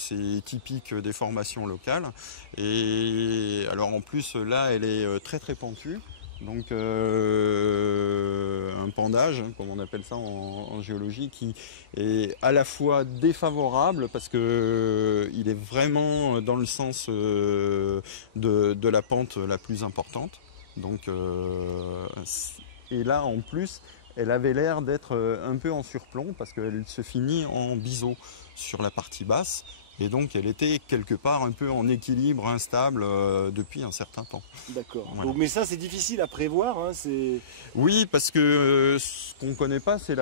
c'est typique des formations locales. Et alors en plus là elle est très très pentue. Donc un pendage, comme on appelle ça en géologie, qui est à la fois défavorable parce que il est vraiment dans le sens de la pente la plus importante. Donc, et là en plus, elle avait l'air d'être un peu en surplomb parce qu'elle se finit en biseau sur la partie basse. Et donc elle était quelque part un peu en équilibre instable depuis un certain temps. D'accord. Voilà. Donc, mais ça, c'est difficile à prévoir. Hein, Oui, parce que ce qu'on ne connaît pas, c'est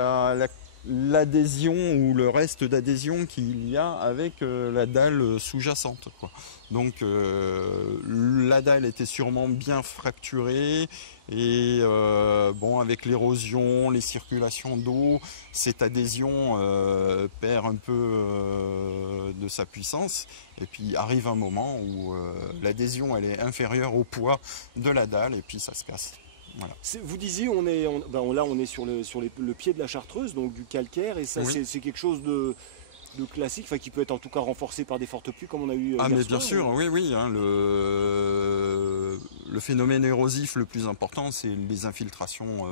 l'adhésion ou le reste d'adhésion qu'il y a avec la dalle sous-jacente, quoi. Donc la dalle était sûrement bien fracturée et bon, avec l'érosion, les circulations d'eau, cette adhésion perd un peu de sa puissance et puis arrive un moment où l'adhésion elle est inférieure au poids de la dalle et puis ça se casse. Voilà. Vous disiez, là on est sur le pied de la Chartreuse, donc du calcaire, et ça Oui. c'est quelque chose de classique, enfin, qui peut être en tout cas renforcé par des fortes pluies comme on a eu Ah hier mais soir, bien sûr, oui, oui. Hein, le phénomène érosif le plus important, c'est les infiltrations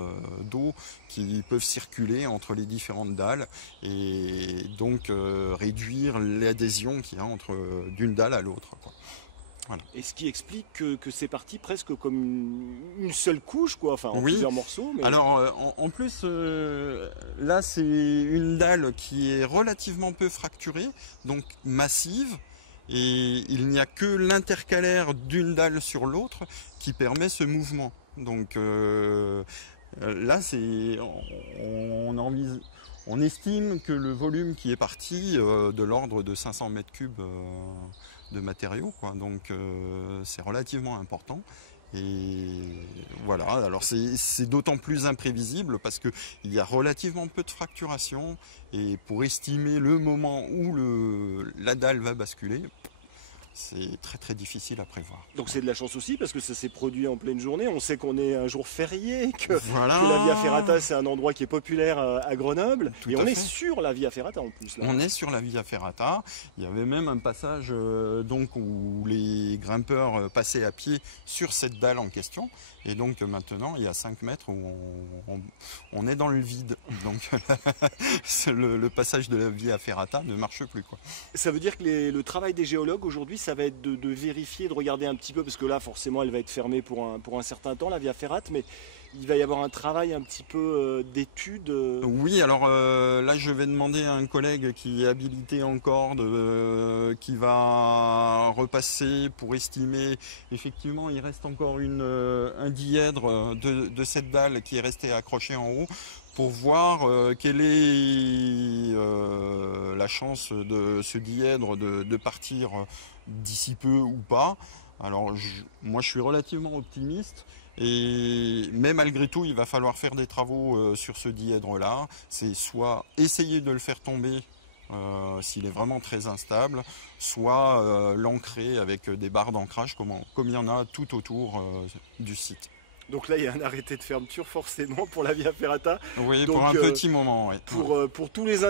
d'eau qui peuvent circuler entre les différentes dalles et donc réduire l'adhésion qu'il y a entre d'une dalle à l'autre, quoi. Voilà. Et ce qui explique que c'est parti presque comme une seule couche, quoi, enfin en Oui. plusieurs morceaux. Mais... Alors en plus, là c'est une dalle qui est relativement peu fracturée, donc massive, et il n'y a que l'intercalaire d'une dalle sur l'autre qui permet ce mouvement. Donc là on estime que le volume qui est parti de l'ordre de 500 mètres cubes de matériaux, quoi. Donc c'est relativement important. Et voilà, alors c'est d'autant plus imprévisible parce qu'il y a relativement peu de fracturation et pour estimer le moment où la dalle va basculer, c'est très très difficile à prévoir. Donc c'est de la chance aussi parce que ça s'est produit en pleine journée. On sait qu'on est un jour férié, Voilà. que la Via Ferrata c'est un endroit qui est populaire à Grenoble. Tout et à on est fait. sur la Via Ferrata en plus. Là. On est sur la Via Ferrata. Il y avait même un passage donc où les grimpeurs passaient à pied sur cette dalle en question. Et donc maintenant, il y a 5 mètres où on est dans le vide. Donc le passage de la Via Ferrata ne marche plus, quoi. Ça veut dire que le travail des géologues aujourd'hui, ça va être de vérifier, de regarder un petit peu, parce que là forcément elle va être fermée pour un certain temps, la Via Ferrata, mais il va y avoir un travail un petit peu d'étude. Oui, alors là je vais demander à un collègue qui est habilité en corde, qui va repasser pour estimer. Effectivement, il reste encore un dièdre de cette dalle qui est resté accroché en haut pour voir quelle est la chance de ce dièdre de partir d'ici peu ou pas. Alors moi je suis relativement optimiste. Mais malgré tout, il va falloir faire des travaux sur ce dièdre-là. C'est soit essayer de le faire tomber s'il est vraiment très instable, soit l'ancrer avec des barres d'ancrage comme il y en a tout autour du site. Donc là, il y a un arrêté de fermeture forcément pour la Via Ferrata. Oui, donc, pour un petit moment. Oui. Pour tous les